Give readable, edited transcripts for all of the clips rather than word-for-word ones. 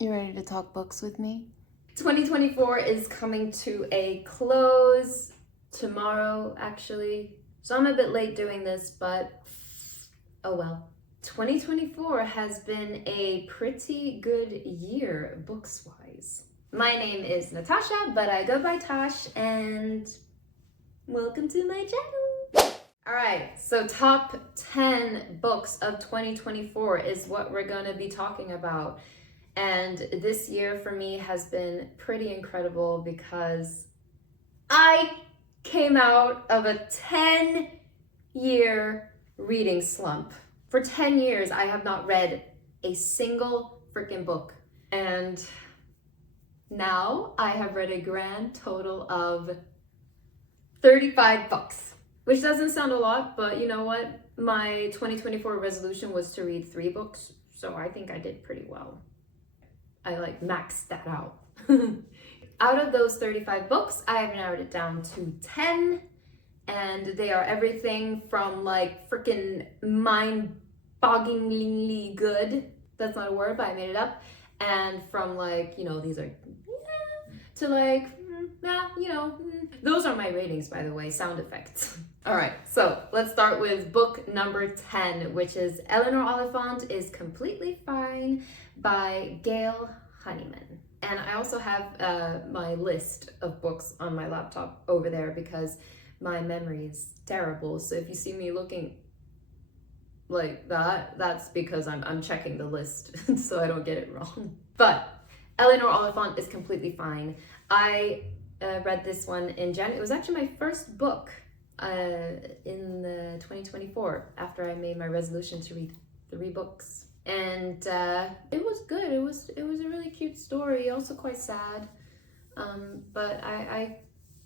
You ready to talk books with me? 2024 is coming to a close tomorrow, actually. So I'm a bit late doing this, but oh well. 2024 has been a pretty good year books-wise. My name is Natasha, but I go by Tosh, and welcome to my channel. All right, so top 10 books of 2024 is what we're gonna be talking about. And this year for me has been pretty incredible because I came out of a 10-year reading slump. For 10 years, I have not read a single freaking book. And now I have read a grand total of 35 books, which doesn't sound a lot, but you know what? My 2024 resolution was to read 3 books, so I think I did pretty well. I maxed that out. Out of those 35 books, I have narrowed it down to 10, and they are everything from freaking mind-bogglingly good. That's not a word, but I made it up. And from these are to those are my ratings, by the way, sound effects. All right, so let's start with book number 10, which is Eleanor Oliphant is Completely Fine by Gail Honeyman. And I also have my list of books on my laptop over there because my memory is terrible. So if you see me looking like that, that's because I'm checking the list so I don't get it wrong. But Eleanor Oliphant is Completely Fine. I read this one in January. It was actually my first book in 2024 after I made my resolution to read 3 books. And it was good. It was a really cute story, also quite sad. But I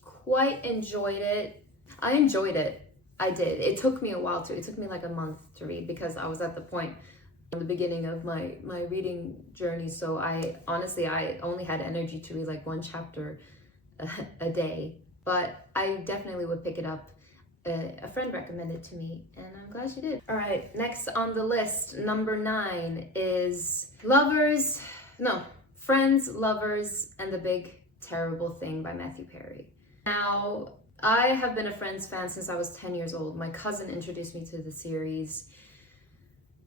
quite enjoyed it. I enjoyed it. I did. It took me a while to. It took me like a month to read because I was at the point in the beginning of my reading journey. So I only had energy to read like 1 chapter a day. But I definitely would pick it up. A friend recommended it to me, and I'm glad she did. All right, next on the list, number 9 is Friends, Lovers, and the Big Terrible Thing by Matthew Perry. Now, I have been a Friends fan since I was 10 years old. My cousin introduced me to the series,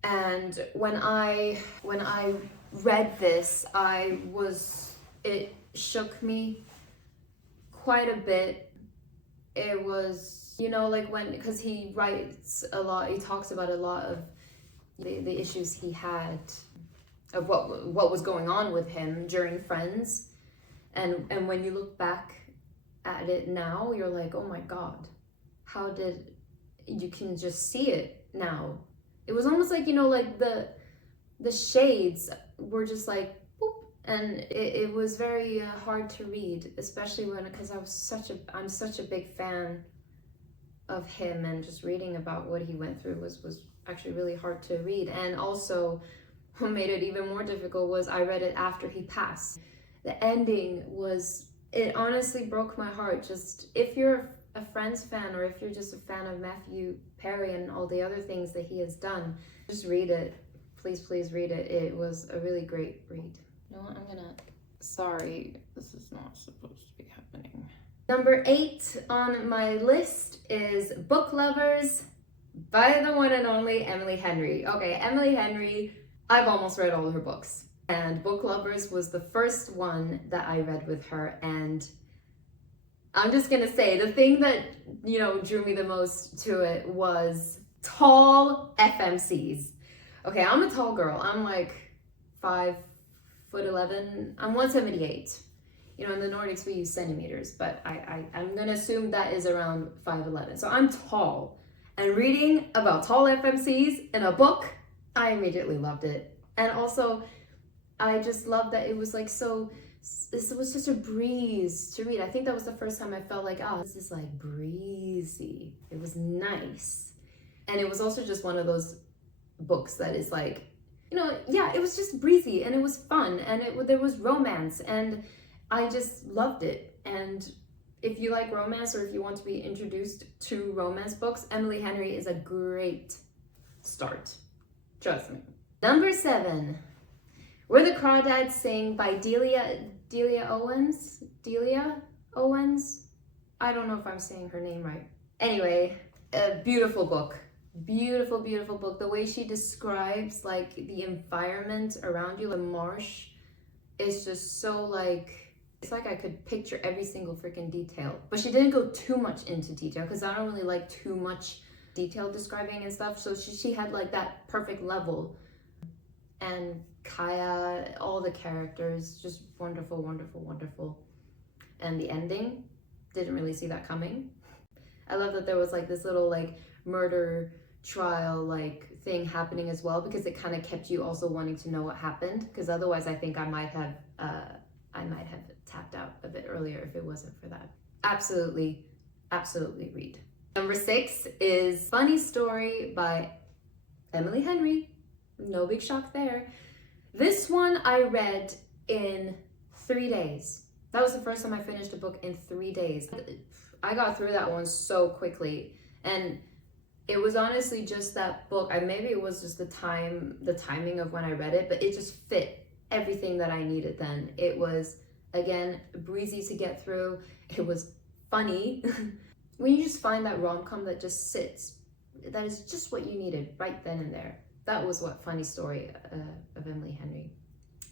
and when I read this, it shook me quite a bit. It was, because he writes a lot, he talks about a lot of the issues he had, of what was going on with him during Friends. And when you look back at it now, you're like, oh my God, you can just see it now. It was almost like, the shades were just like, boop. And it was very hard to read, especially because I'm such a big fan of him, and just reading about what he went through was actually really hard to read. And also what made it even more difficult was I read it after he passed. The ending it honestly broke my heart. Just if you're a Friends fan, or if you're just a fan of Matthew Perry and all the other things that he has done, just read it. Please read it. It was a really great read. You know what, sorry, this is not supposed to be happening. Number 8 on my list is Book Lovers by the one and only Emily Henry. Okay, Emily Henry, I've almost read all of her books. And Book Lovers was the first one that I read with her. And I'm just gonna say, the thing that, drew me the most to it was tall FMCs. Okay, I'm a tall girl. I'm like 5'11". I'm 178. In the Nordics we use centimeters, but I'm gonna assume that is around 5'11". So I'm tall, and reading about tall FMCs in a book, I immediately loved it. And also, I just loved that it was this was such a breeze to read. I think that was the first time I felt like, oh, this is breezy. It was nice. And it was also just one of those books that is it was just breezy, and it was fun, and there was romance, and I just loved it. And if you like romance, or if you want to be introduced to romance books, Emily Henry is a great start. Trust me. Number 7, Where the Crawdads Sing by Delia Owens. Delia Owens? I don't know if I'm saying her name right. Anyway, a beautiful book. Beautiful, beautiful book. The way she describes like the environment around you, the marsh, is just so like, it's like I could picture every single freaking detail. But she didn't go too much into detail because I don't really like too much detail describing and stuff. So she had like that perfect level. And Kaya, all the characters, just wonderful, wonderful, wonderful. And the ending, didn't really see that coming. I love that there was like this little like murder trial like thing happening as well, because it kind of kept you also wanting to know what happened, because otherwise I think I might have tapped out a bit earlier if it wasn't for that. Absolutely, absolutely read. Number 6 is Funny Story by Emily Henry. No big shock there. This one I read in 3 days. That was the first time I finished a book in 3 days. I got through that one so quickly, and it was honestly just that book. Maybe it was just the timing of when I read it, but it just fit everything that I needed then. It was, again, breezy to get through. It was funny. When you just find that rom-com that just sits, that is just what you needed right then and there. That was what Funny Story of Emily Henry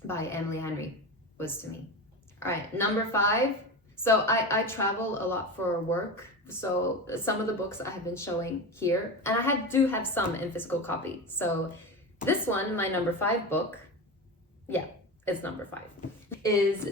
by Emily Henry was to me. All right, number 5. So I travel a lot for work. So some of the books I have been showing here, and I do have some in physical copy. So this one, my number 5 book, yeah, it's number 5, is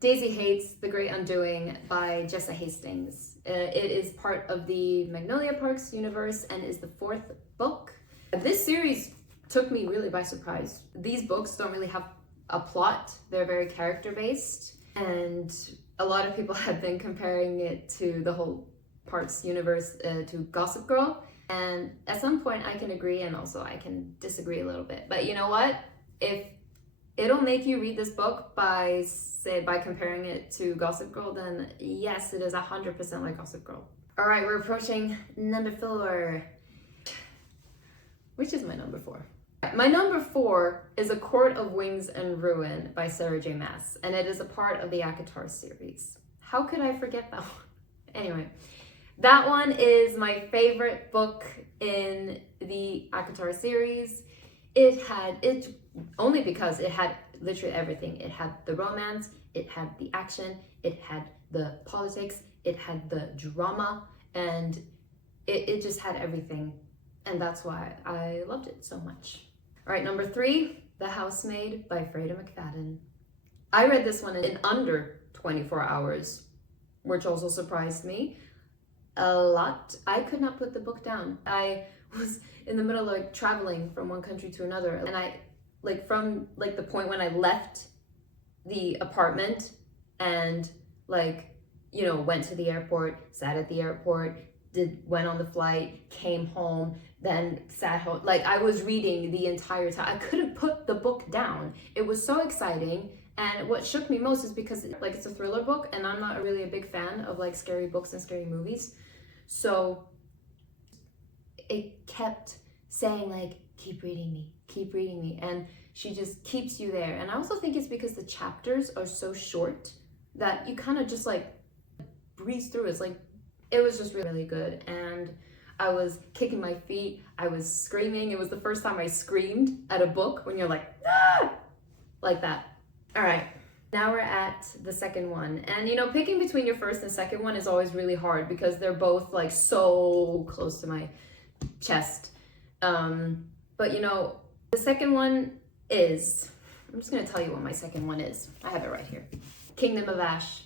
Daisy Haites, The Great Undoing by Jessa Hastings. It is part of the Magnolia Parks universe and is the 4th book. This series took me really by surprise. These books don't really have a plot. They're very character-based, and a lot of people have been comparing it to the whole Parks universe to Gossip Girl. And at some point I can agree, and also I can disagree a little bit. But you know what? If it'll make you read this book by comparing it to Gossip Girl, then yes, it is 100% like Gossip Girl. All right, we're approaching number 4. Which is my number 4? My number 4 is A Court of Wings and Ruin by Sarah J. Maas, and it is a part of the ACOTAR series. How could I forget that one? Anyway, that one is my favorite book in the ACOTAR series. It only because it had literally everything. It had the romance, it had the action, it had the politics, it had the drama, and it just had everything. And that's why I loved it so much. All right, number 3, The Housemaid by Freida Mcfadden. I read this one in under 24 hours, which also surprised me a lot. I could not put the book down. I was in the middle of like traveling from one country to another, and I from the point when I left the apartment and went to the airport, sat at the airport, went on the flight, came home, then sat home. I was reading the entire time. I couldn't put the book down. It was so exciting. And what shook me most is because it's a thriller book, and I'm not really a big fan of scary books and scary movies. So it kept saying keep reading me. And she just keeps you there. And I also think it's because the chapters are so short that you kind of just breeze through it. It was just really, really good. And I was kicking my feet. I was screaming. It was the first time I screamed at a book when you're ah! Like that. All right, now we're at the second one. And picking between your first and second one is always really hard because they're both so close to my chest. But the second one is, I'm just gonna tell you what my second one is. I have it right here. Kingdom of Ash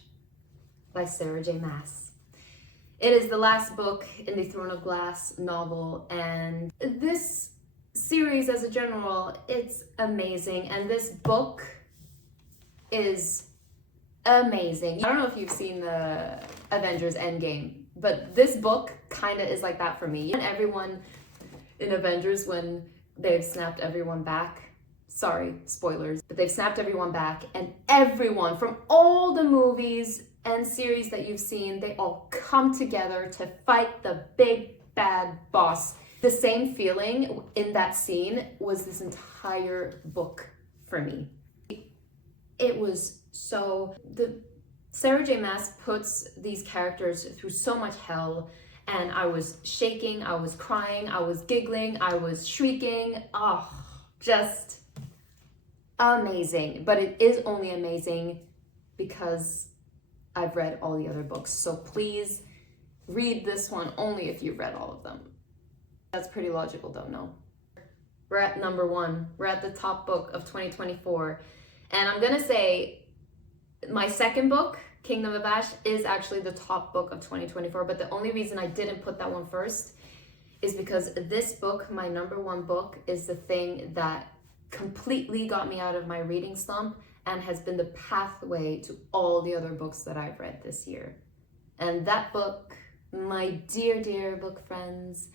by Sarah J. Maas. It is the last book in the Throne of Glass novel, and this series as a general, it's amazing. And this book is amazing. I don't know if you've seen the Avengers Endgame, but this book kind of is like that for me. And everyone in Avengers, when they've snapped everyone back, sorry, spoilers, but they've snapped everyone back, and everyone from all the movies and series that you've seen, they all come together to fight the big bad boss. The same feeling in that scene was this entire book for me. It was Sarah J. Maas puts these characters through so much hell, and I was shaking, I was crying, I was giggling, I was shrieking. Oh, just amazing. But it is only amazing because I've read all the other books. So please read this one only if you've read all of them. That's pretty logical though, no? We're at number 1. We're at the top book of 2024. And I'm gonna say my second book, Kingdom of Ash, is actually the top book of 2024, but the only reason I didn't put that one first is because this book, my number 1 book, is the thing that completely got me out of my reading slump and has been the pathway to all the other books that I've read this year. And that book, my dear, dear book friends,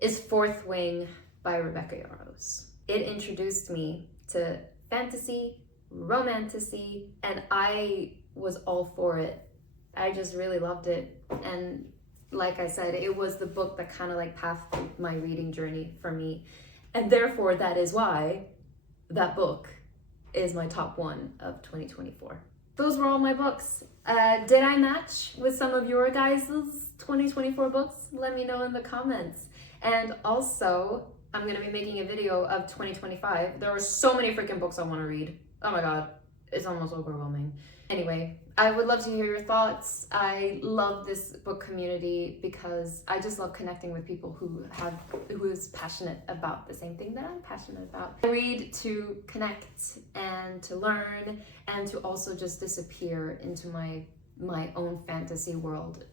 is Fourth Wing by Rebecca Yarros. It introduced me to fantasy, romantasy, and I was all for it. I just really loved it. And like I said, it was the book that kind of like pathed my reading journey for me. And therefore, that is why that book is my top 1 of 2024. Those were all my books. Did I match with some of your guys' 2024 books? Let me know in the comments. And also, I'm gonna be making a video of 2025. There are so many freaking books I wanna read. Oh my God, it's almost overwhelming. Anyway, I would love to hear your thoughts. I love this book community because I just love connecting with people who is passionate about the same thing that I'm passionate about. I read to connect and to learn and to also just disappear into my own fantasy world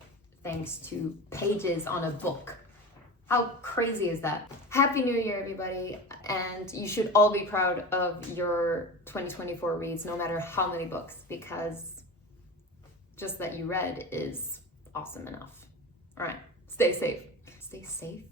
thanks to pages on a book. How crazy is that? Happy New Year, everybody. And you should all be proud of your 2024 reads, no matter how many books, because just that you read is awesome enough. All right, stay safe. Stay safe.